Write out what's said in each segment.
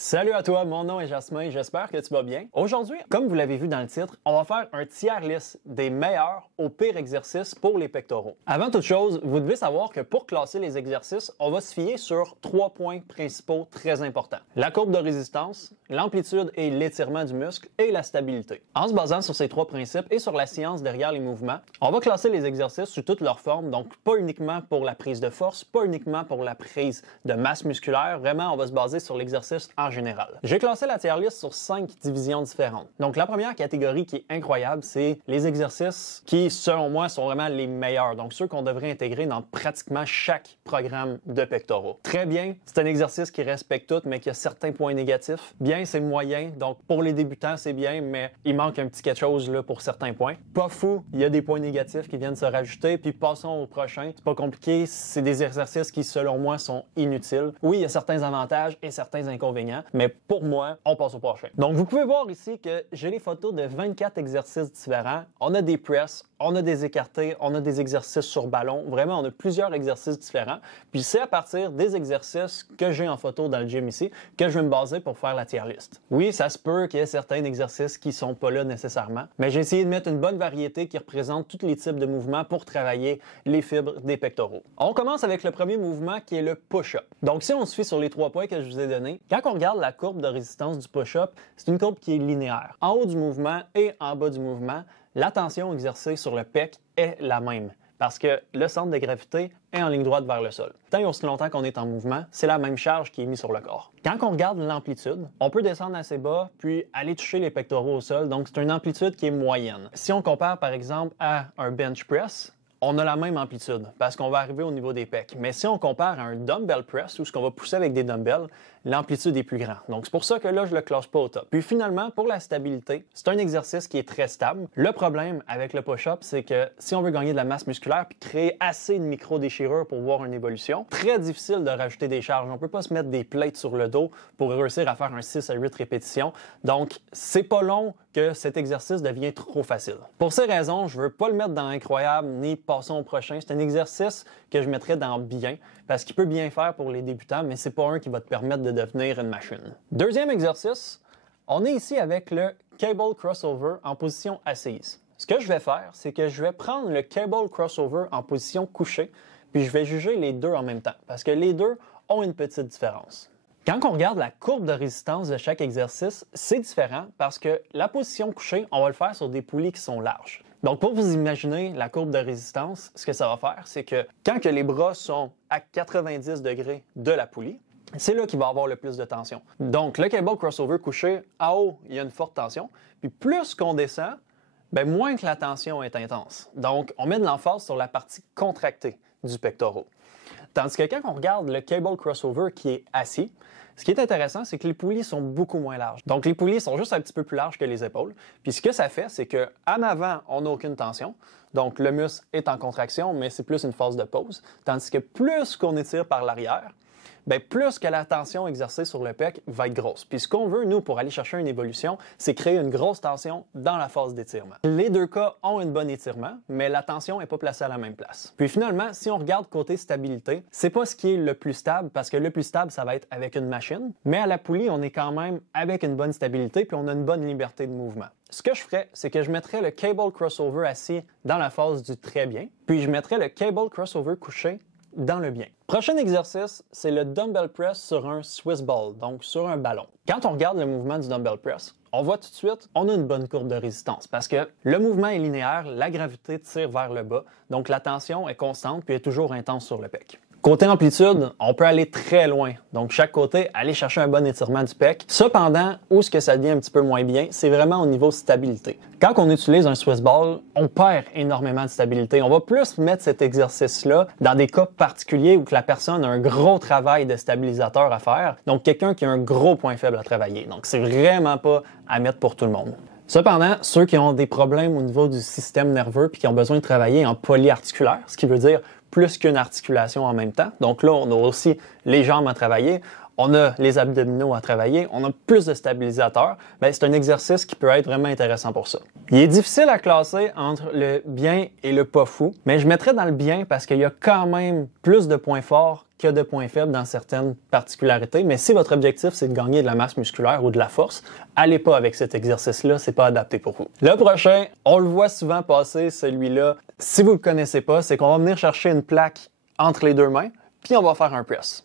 Salut à toi, mon nom est Jasmin, j'espère que tu vas bien. Aujourd'hui, comme vous l'avez vu dans le titre, on va faire un tiers list des meilleurs au pire exercices pour les pectoraux. Avant toute chose, vous devez savoir que pour classer les exercices, on va se fier sur 3 points principaux très importants. La courbe de résistance, l'amplitude et l'étirement du muscle et la stabilité. En se basant sur ces 3 principes et sur la science derrière les mouvements, on va classer les exercices sous toutes leurs formes, donc pas uniquement pour la prise de force, pas uniquement pour la prise de masse musculaire, vraiment on va se baser sur l'exercice en général. J'ai classé la tier list sur 5 divisions différentes. Donc la première catégorie qui est incroyable, c'est les exercices qui, selon moi, sont vraiment les meilleurs. Donc ceux qu'on devrait intégrer dans pratiquement chaque programme de pectoraux. Très bien, c'est un exercice qui respecte tout, mais qui a certains points négatifs. Bien, c'est moyen. Donc pour les débutants, c'est bien, mais il manque un petit quelque chose là pour certains points. Pas fou, il y a des points négatifs qui viennent se rajouter. Puis passons au prochain. C'est pas compliqué, c'est des exercices qui, selon moi, sont inutiles. Oui, il y a certains avantages et certains inconvénients. Mais pour moi, on passe au prochain. Donc, vous pouvez voir ici que j'ai les photos de 24 exercices différents. On a des press, on a des écartés, on a des exercices sur ballon. Vraiment, on a plusieurs exercices différents. Puis c'est à partir des exercices que j'ai en photo dans le gym ici que je vais me baser pour faire la tier list. Oui, ça se peut qu'il y ait certains exercices qui sont pas là nécessairement, mais j'ai essayé de mettre une bonne variété qui représente tous les types de mouvements pour travailler les fibres des pectoraux. On commence avec le premier mouvement qui est le push-up. Donc, si on se fie sur les 3 points que je vous ai donnés, quand on regarde la courbe de résistance du push-up, c'est une courbe qui est linéaire. En haut du mouvement et en bas du mouvement, la tension exercée sur le pec est la même parce que le centre de gravité est en ligne droite vers le sol. Tant et aussi longtemps qu'on est en mouvement, c'est la même charge qui est mise sur le corps. Quand on regarde l'amplitude, on peut descendre assez bas puis aller toucher les pectoraux au sol, donc c'est une amplitude qui est moyenne. Si on compare par exemple à un bench press, on a la même amplitude parce qu'on va arriver au niveau des pecs. Mais si on compare à un dumbbell press, où ce qu'on va pousser avec des dumbbells, l'amplitude est plus grande. Donc c'est pour ça que là, je le classe pas au top. Puis finalement, pour la stabilité, c'est un exercice qui est très stable. Le problème avec le push-up, c'est que si on veut gagner de la masse musculaire puis créer assez de micro-déchirures pour voir une évolution, très difficile de rajouter des charges. On peut pas se mettre des plates sur le dos pour réussir à faire un 6 à 8 répétitions. Donc c'est pas long que cet exercice devient trop facile. Pour ces raisons, je veux pas le mettre dans incroyable ni passons au prochain. C'est un exercice que je mettrais dans bien parce qu'il peut bien faire pour les débutants, mais c'est pas un qui va te permettre de devenir une machine. Deuxième exercice, on est ici avec le cable crossover en position assise. Ce que je vais faire, c'est que je vais prendre le cable crossover en position couchée, puis je vais juger les deux en même temps parce que les deux ont une petite différence. Quand on regarde la courbe de résistance de chaque exercice, c'est différent parce que la position couchée, on va le faire sur des poulies qui sont larges. Donc, pour vous imaginer la courbe de résistance, ce que ça va faire, c'est que quand que les bras sont à 90 degrés de la poulie, c'est là qu'il va y avoir le plus de tension. Donc, le cable crossover couché, en haut, il y a une forte tension. Puis plus qu'on descend, moins que la tension est intense. Donc, on met de l'emphase sur la partie contractée du pectoral. Tandis que quand on regarde le cable crossover qui est assis, ce qui est intéressant, c'est que les poulies sont beaucoup moins larges. Donc, les poulies sont juste un petit peu plus larges que les épaules. Puis, ce que ça fait, c'est qu'en avant, on n'a aucune tension. Donc, le muscle est en contraction, mais c'est plus une phase de pause. Tandis que plus qu'on étire par l'arrière, plus que la tension exercée sur le pec va être grosse. Puis ce qu'on veut, nous, pour aller chercher une évolution, c'est créer une grosse tension dans la phase d'étirement. Les deux cas ont un bon étirement, mais la tension n'est pas placée à la même place. Puis finalement, si on regarde côté stabilité, c'est pas ce qui est le plus stable, parce que le plus stable, ça va être avec une machine, mais à la poulie, on est quand même avec une bonne stabilité, puis on a une bonne liberté de mouvement. Ce que je ferais, c'est que je mettrais le cable crossover assis dans la phase du très bien, puis je mettrais le cable crossover couché dans le bien. Prochain exercice, c'est le dumbbell press sur un Swiss ball, donc sur un ballon. Quand on regarde le mouvement du dumbbell press, on voit tout de suite, on a une bonne courbe de résistance parce que le mouvement est linéaire, la gravité tire vers le bas, donc la tension est constante puis est toujours intense sur le pec. Côté amplitude, on peut aller très loin. Donc, chaque côté, aller chercher un bon étirement du pec. Cependant, où ce que ça devient un petit peu moins bien, c'est vraiment au niveau stabilité. Quand on utilise un Swiss ball, on perd énormément de stabilité. On va plus mettre cet exercice-là dans des cas particuliers où que la personne a un gros travail de stabilisateur à faire. Donc, quelqu'un qui a un gros point faible à travailler. Donc, c'est vraiment pas à mettre pour tout le monde. Cependant, ceux qui ont des problèmes au niveau du système nerveux puis qui ont besoin de travailler en polyarticulaire, ce qui veut dire plus qu'une articulation en même temps. Donc là, on a aussi les jambes à travailler, on a les abdominaux à travailler, on a plus de stabilisateurs. C'est un exercice qui peut être vraiment intéressant pour ça. Il est difficile à classer entre le bien et le pas fou, mais je mettrais dans le bien parce qu'il y a quand même plus de points forts que de points faibles dans certaines particularités, mais si votre objectif c'est de gagner de la masse musculaire ou de la force, allez pas avec cet exercice-là, c'est pas adapté pour vous. Le prochain, on le voit souvent passer, celui-là. Si vous le connaissez pas, c'est qu'on va venir chercher une plaque entre les deux mains, puis on va faire un press.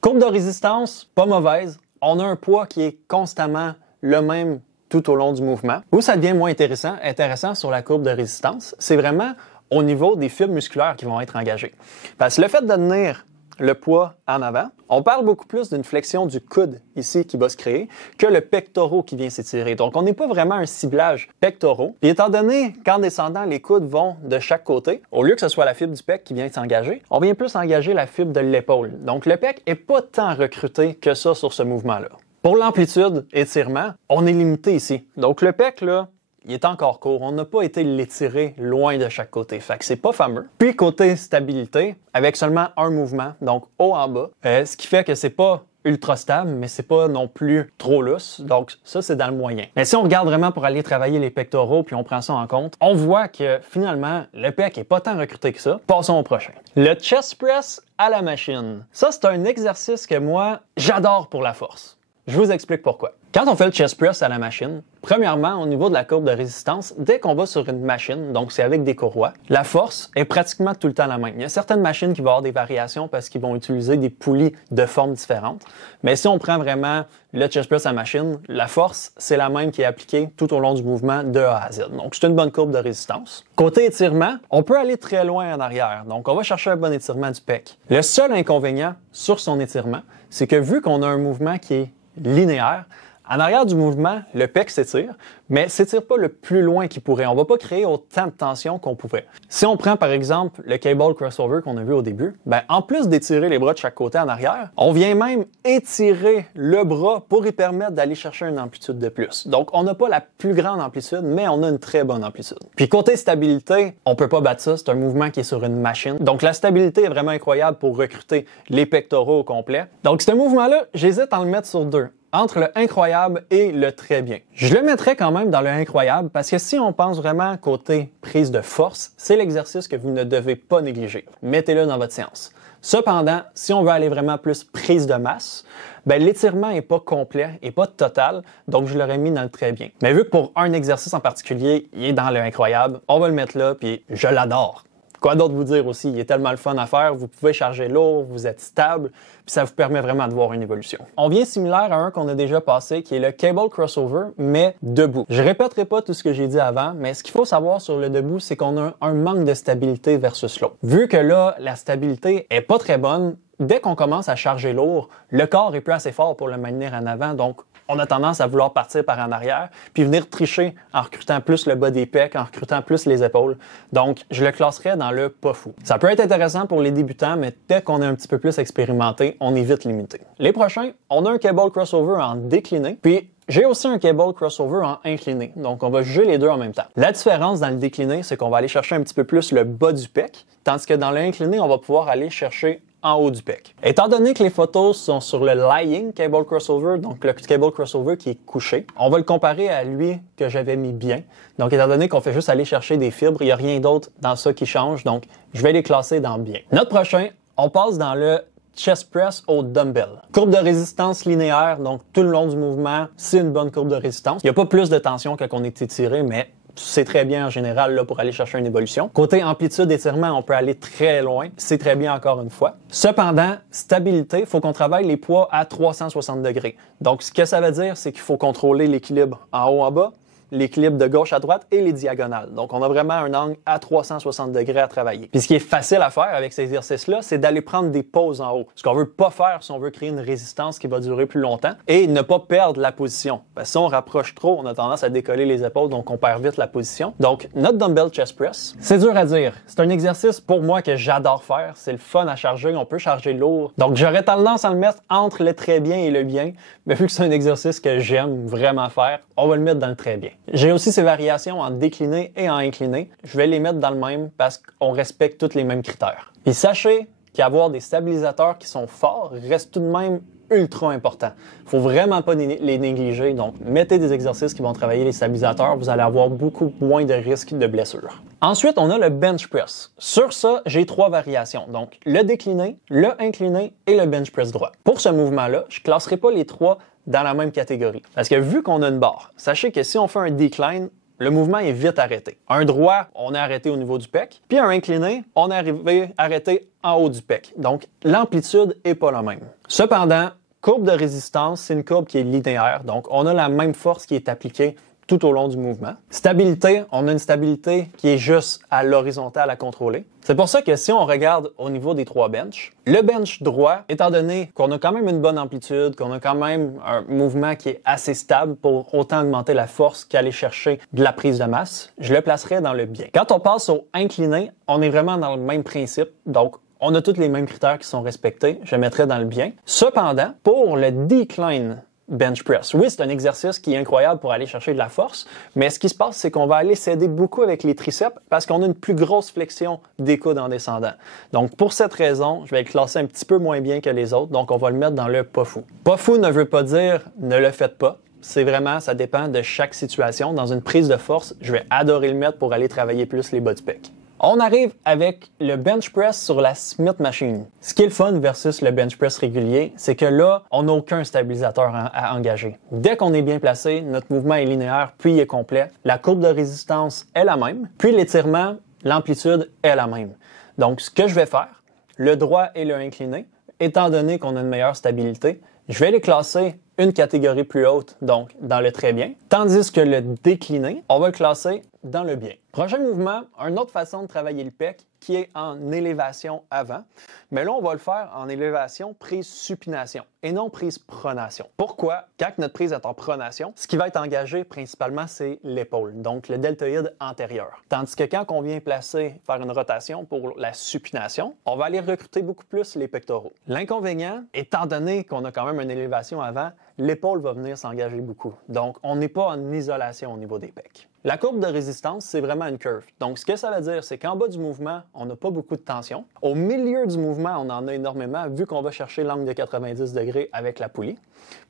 Courbe de résistance, pas mauvaise. On a un poids qui est constamment le même tout au long du mouvement. Où ça devient moins intéressant sur la courbe de résistance, c'est vraiment au niveau des fibres musculaires qui vont être engagées. Parce que le fait de tenir le poids en avant, on parle beaucoup plus d'une flexion du coude ici qui va se créer que le pectoral qui vient s'étirer. Donc, on n'est pas vraiment un ciblage pectoraux. Puis étant donné qu'en descendant, les coudes vont de chaque côté, au lieu que ce soit la fibre du pec qui vient s'engager, on vient plus engager la fibre de l'épaule. Donc, le pec n'est pas tant recruté que ça sur ce mouvement-là. Pour l'amplitude étirement, on est limité ici. Donc, le pec, là, il est encore court. On n'a pas été l'étirer loin de chaque côté. Fait que c'est pas fameux. Puis côté stabilité, avec seulement un mouvement, donc haut en bas, ce qui fait que c'est pas ultra stable, mais c'est pas non plus trop lousse. Donc ça, c'est dans le moyen. Mais si on regarde vraiment pour aller travailler les pectoraux, puis on prend ça en compte, on voit que finalement, le pec est pas tant recruté que ça. Passons au prochain. Le chest press à la machine. Ça, c'est un exercice que moi, j'adore pour la force. Je vous explique pourquoi. Quand on fait le chest press à la machine, premièrement, au niveau de la courbe de résistance, dès qu'on va sur une machine, donc c'est avec des courroies, la force est pratiquement tout le temps la même. Il y a certaines machines qui vont avoir des variations parce qu'ils vont utiliser des poulies de formes différentes. Mais si on prend vraiment le chest press à la machine, la force, c'est la même qui est appliquée tout au long du mouvement de A à Z. Donc, c'est une bonne courbe de résistance. Côté étirement, on peut aller très loin en arrière. Donc, on va chercher un bon étirement du pec. Le seul inconvénient sur son étirement, c'est que vu qu'on a un mouvement qui est linéaire, en arrière du mouvement, le pec s'étire, mais s'étire pas le plus loin qu'il pourrait. On va pas créer autant de tension qu'on pourrait. Si on prend par exemple le cable crossover qu'on a vu au début, en plus d'étirer les bras de chaque côté en arrière, on vient même étirer le bras pour y permettre d'aller chercher une amplitude de plus. Donc on n'a pas la plus grande amplitude, mais on a une très bonne amplitude. Puis côté stabilité, on peut pas battre ça, c'est un mouvement qui est sur une machine. Donc la stabilité est vraiment incroyable pour recruter les pectoraux au complet. Donc ce mouvement-là, j'hésite à le mettre sur deux, entre le incroyable et le très bien. Je le mettrais quand même dans le incroyable parce que si on pense vraiment côté prise de force, c'est l'exercice que vous ne devez pas négliger. Mettez-le dans votre séance. Cependant, si on veut aller vraiment plus prise de masse, l'étirement n'est pas complet et pas total, donc je l'aurais mis dans le très bien. Mais vu que pour un exercice en particulier, il est dans le incroyable, on va le mettre là, puis je l'adore. Quoi d'autre vous dire aussi? Il est tellement le fun à faire, vous pouvez charger lourd, vous êtes stable, puis ça vous permet vraiment de voir une évolution. On vient similaire à un qu'on a déjà passé, qui est le cable crossover, mais debout. Je répéterai pas tout ce que j'ai dit avant, mais ce qu'il faut savoir sur le debout, c'est qu'on a un manque de stabilité versus l'autre. Vu que là, la stabilité est pas très bonne, dès qu'on commence à charger lourd, le corps est plus assez fort pour le maintenir en avant, donc on a tendance à vouloir partir par en arrière, puis venir tricher en recrutant plus le bas des pecs, en recrutant plus les épaules. Donc, je le classerais dans le pas fou. Ça peut être intéressant pour les débutants, mais dès qu'on est un petit peu plus expérimenté, on est vite limité. Les prochains, on a un cable crossover en décliné, puis j'ai aussi un cable crossover en incliné, donc on va juger les deux en même temps. La différence dans le décliné, c'est qu'on va aller chercher un petit peu plus le bas du pec, tandis que dans l'incliné, on va pouvoir aller chercher en haut du pec. Étant donné que les photos sont sur le lying cable crossover, donc le cable crossover qui est couché, on va le comparer à lui que j'avais mis bien. Donc étant donné qu'on fait juste aller chercher des fibres, il n'y a rien d'autre dans ça qui change, donc je vais les classer dans bien. Notre prochain, on passe dans le chest press au dumbbell. Courbe de résistance linéaire, donc tout le long du mouvement, c'est une bonne courbe de résistance. Il n'y a pas plus de tension quand on est étiré, mais c'est très bien en général là, pour aller chercher une évolution. Côté amplitude d'étirement, on peut aller très loin. C'est très bien encore une fois. Cependant, stabilité, il faut qu'on travaille les poids à 360 degrés. Donc, ce que ça veut dire, c'est qu'il faut contrôler l'équilibre en haut, en bas, l'équilibre de gauche à droite et les diagonales. Donc, on a vraiment un angle à 360 degrés à travailler. Puis, ce qui est facile à faire avec ces exercices-là, c'est d'aller prendre des pauses en haut. Ce qu'on veut pas faire si on veut créer une résistance qui va durer plus longtemps et ne pas perdre la position. Parce que si on rapproche trop, on a tendance à décoller les épaules, donc on perd vite la position. Donc, notre dumbbell chest press, c'est dur à dire. C'est un exercice pour moi que j'adore faire. C'est le fun à charger. On peut charger lourd. Donc, j'aurais tendance à le mettre entre le très bien et le bien. Mais vu que c'est un exercice que j'aime vraiment faire, on va le mettre dans le très bien. J'ai aussi ces variations en décliné et en incliné. Je vais les mettre dans le même parce qu'on respecte tous les mêmes critères. Puis sachez qu'avoir des stabilisateurs qui sont forts reste tout de même ultra important. Il ne faut vraiment pas les négliger. Donc, mettez des exercices qui vont travailler les stabilisateurs. Vous allez avoir beaucoup moins de risques de blessures. Ensuite, on a le bench press. Sur ça, j'ai 3 variations. Donc, le décliné, le incliné et le bench press droit. Pour ce mouvement-là, je ne classerai pas les 3 dans la même catégorie. Parce que vu qu'on a une barre, sachez que si on fait un decline, le mouvement est vite arrêté. Un droit, on est arrêté au niveau du pec. Puis un incliné, on est arrêté en haut du pec. Donc, l'amplitude n'est pas la même. Cependant, courbe de résistance, c'est une courbe qui est linéaire. Donc, on a la même force qui est appliquée tout au long du mouvement. Stabilité, on a une stabilité qui est juste à l'horizontale à contrôler. C'est pour ça que si on regarde au niveau des 3 benches, le bench droit, étant donné qu'on a quand même une bonne amplitude, qu'on a quand même un mouvement qui est assez stable pour autant augmenter la force qu'aller chercher de la prise de masse, je le placerai dans le bien. Quand on passe au incliné, on est vraiment dans le même principe. Donc, on a tous les mêmes critères qui sont respectés. Je le mettrai dans le bien. Cependant, pour le decline bench press. Oui, c'est un exercice qui est incroyable pour aller chercher de la force, mais ce qui se passe, c'est qu'on va aller s'aider beaucoup avec les triceps parce qu'on a une plus grosse flexion des coudes en descendant. Donc, pour cette raison, je vais le classer un petit peu moins bien que les autres, donc on va le mettre dans le pas fou. Pas fou ne veut pas dire ne le faites pas. C'est vraiment, ça dépend de chaque situation. Dans une prise de force, je vais adorer le mettre pour aller travailler plus les bas du pec. On arrive avec le bench press sur la Smith Machine. Ce qui est le fun versus le bench press régulier, c'est que là, on n'a aucun stabilisateur à engager. Dès qu'on est bien placé, notre mouvement est linéaire, puis il est complet. La courbe de résistance est la même, puis l'étirement, l'amplitude est la même. Donc, ce que je vais faire, le droit et le incliné, étant donné qu'on a une meilleure stabilité, je vais les classer une catégorie plus haute, donc dans le très bien, tandis que le décliné, on va le classer dans le bien. Prochain mouvement, une autre façon de travailler le pec qui est en élévation avant, mais là on va le faire en élévation prise supination et non prise pronation. Pourquoi? Quand notre prise est en pronation, ce qui va être engagé principalement c'est l'épaule, donc le deltoïde antérieur. Tandis que quand on vient faire une rotation pour la supination, on va aller recruter beaucoup plus les pectoraux. L'inconvénient, étant donné qu'on a quand même une élévation avant, l'épaule va venir s'engager beaucoup. Donc, on n'est pas en isolation au niveau des pecs. La courbe de résistance, c'est vraiment une curve. Donc, ce que ça veut dire, c'est qu'en bas du mouvement, on n'a pas beaucoup de tension. Au milieu du mouvement, on en a énormément, vu qu'on va chercher l'angle de 90 degrés avec la poulie.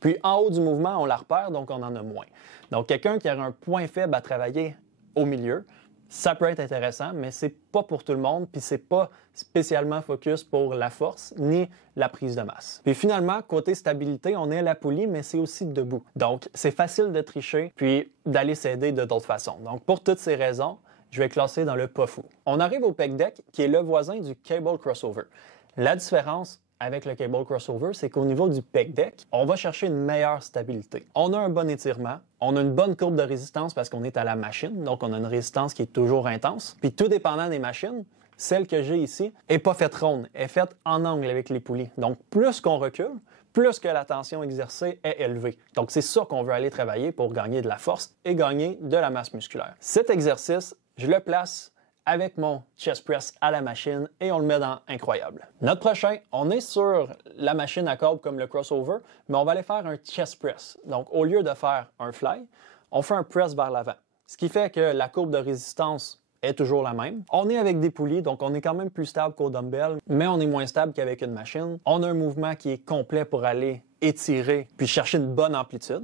Puis, en haut du mouvement, on la repère, donc on en a moins. Donc, quelqu'un qui a un point faible à travailler au milieu, ça peut être intéressant, mais c'est pas pour tout le monde, puis c'est pas spécialement focus pour la force ni la prise de masse. Puis finalement, côté stabilité, on est à la poulie, mais c'est aussi debout. Donc, c'est facile de tricher, puis d'aller s'aider de d'autres façons. Donc, pour toutes ces raisons, je vais classer dans le pas fou. On arrive au pec deck, qui est le voisin du cable crossover. La différence avec le cable crossover, c'est qu'au niveau du pec deck, on va chercher une meilleure stabilité. On a un bon étirement, on a une bonne courbe de résistance parce qu'on est à la machine, donc on a une résistance qui est toujours intense. Puis tout dépendant des machines, celle que j'ai ici n'est pas faite ronde, elle est faite en angle avec les poulies. Donc plus qu'on recule, plus que la tension exercée est élevée. Donc c'est ça qu'on veut aller travailler pour gagner de la force et gagner de la masse musculaire. Cet exercice, je le place avec mon chest press à la machine et on le met dans incroyable. Notre prochain, on est sur la machine à courbe comme le crossover, mais on va aller faire un chest press. Donc, au lieu de faire un fly, on fait un press vers l'avant. Ce qui fait que la courbe de résistance est toujours la même. On est avec des poulies, donc on est quand même plus stable qu'au dumbbell, mais on est moins stable qu'avec une machine. On a un mouvement qui est complet pour aller étirer puis chercher une bonne amplitude.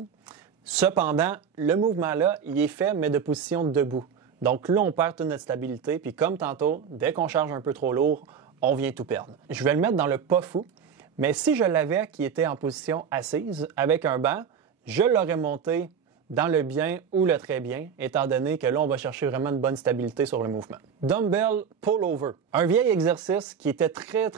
Cependant, le mouvement-là, il est fait, mais de position debout. Donc là, on perd toute notre stabilité, puis comme tantôt, dès qu'on charge un peu trop lourd, on vient tout perdre. Je vais le mettre dans le pas fou, mais si je l'avais qui était en position assise avec un banc, je l'aurais monté dans le bien ou le très bien, étant donné que là, on va chercher vraiment une bonne stabilité sur le mouvement. Dumbbell pull-over. Un vieil exercice qui était très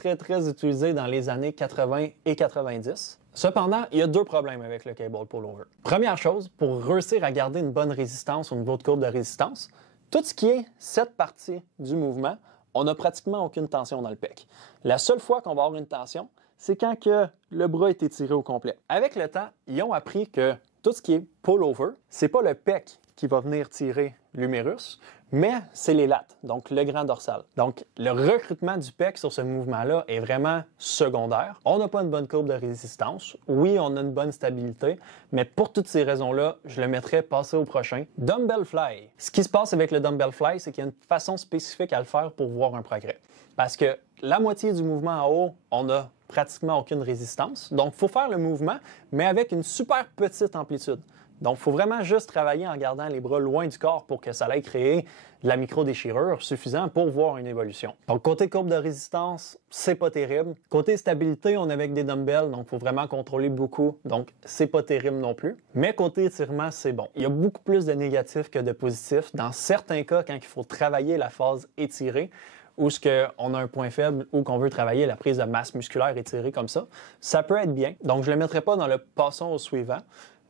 utilisé dans les années 80 et 90. Cependant, il y a 2 problèmes avec le cable pull-over. Première chose, pour réussir à garder une bonne résistance au niveau de courbe de résistance, tout ce qui est cette partie du mouvement, on n'a pratiquement aucune tension dans le pec. La seule fois qu'on va avoir une tension, c'est quand que le bras est étiré au complet. Avec le temps, ils ont appris que tout ce qui est pull-over, c'est pas le pec qui va venir tirer l'humérus, mais c'est les lattes, donc le grand dorsal. Donc, le recrutement du pec sur ce mouvement-là est vraiment secondaire. On n'a pas une bonne courbe de résistance. Oui, on a une bonne stabilité, mais pour toutes ces raisons-là, je le mettrais passer au prochain. Dumbbell fly. Ce qui se passe avec le dumbbell fly, c'est qu'il y a une façon spécifique à le faire pour voir un progrès. Parce que la moitié du mouvement en haut, on a pratiquement aucune résistance. Donc, il faut faire le mouvement, mais avec une super petite amplitude. Donc, il faut vraiment juste travailler en gardant les bras loin du corps pour que ça aille créer de la micro-déchirure suffisant pour voir une évolution. Donc, côté courbe de résistance, c'est pas terrible. Côté stabilité, on est avec des dumbbells, donc il faut vraiment contrôler beaucoup. Donc, c'est pas terrible non plus. Mais côté étirement, c'est bon. Il y a beaucoup plus de négatifs que de positifs. Dans certains cas, quand il faut travailler la phase étirée, ou ce qu'on a un point faible ou qu'on veut travailler la prise de masse musculaire étirée comme ça peut être bien. Donc, je ne le mettrai pas dans le passons au suivant,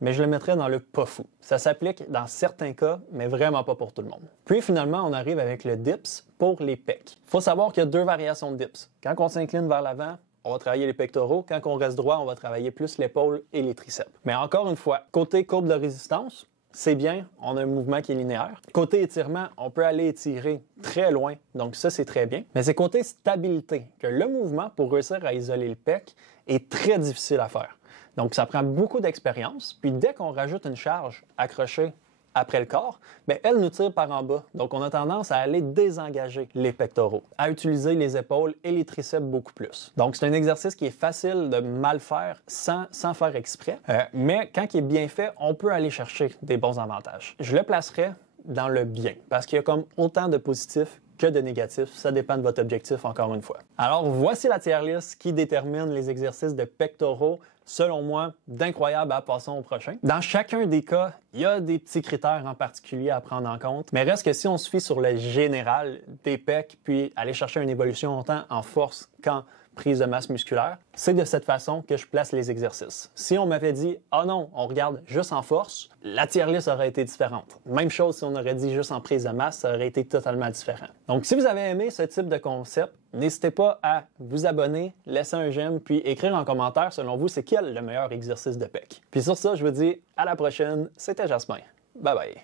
mais je le mettrais dans le pas fou. Ça s'applique dans certains cas, mais vraiment pas pour tout le monde. Puis finalement, on arrive avec le dips pour les pecs. Il faut savoir qu'il y a deux variations de dips. Quand on s'incline vers l'avant, on va travailler les pectoraux. Quand on reste droit, on va travailler plus l'épaule et les triceps. Mais encore une fois, côté courbe de résistance, c'est bien, on a un mouvement qui est linéaire. Côté étirement, on peut aller étirer très loin, donc ça, c'est très bien. Mais c'est côté stabilité que le mouvement, pour réussir à isoler le pec, est très difficile à faire. Donc, ça prend beaucoup d'expérience. Puis, dès qu'on rajoute une charge accrochée après le corps, bien, elle nous tire par en bas. Donc, on a tendance à aller désengager les pectoraux, à utiliser les épaules et les triceps beaucoup plus. Donc, c'est un exercice qui est facile de mal faire sans faire exprès. Mais quand il est bien fait, on peut aller chercher des bons avantages. Je le placerai dans le bien parce qu'il y a comme autant de positifs que de négatifs. Ça dépend de votre objectif, encore une fois. Alors, voici la tier list qui détermine les exercices de pectoraux, selon moi, d'incroyable. Passons au prochain. Dans chacun des cas, il y a des petits critères en particulier à prendre en compte, mais reste que si on se fie sur le général des pecs, puis aller chercher une évolution autant en force qu'en prise de masse musculaire, c'est de cette façon que je place les exercices. Si on m'avait dit « Ah non, on regarde juste en force », la tier list aurait été différente. Même chose si on aurait dit juste en prise de masse, ça aurait été totalement différent. Donc, si vous avez aimé ce type de concept, n'hésitez pas à vous abonner, laisser un j'aime, puis écrire en commentaire, selon vous, c'est quel le meilleur exercice de pec. Puis sur ça, je vous dis à la prochaine. C'était Jasmin. Bye bye.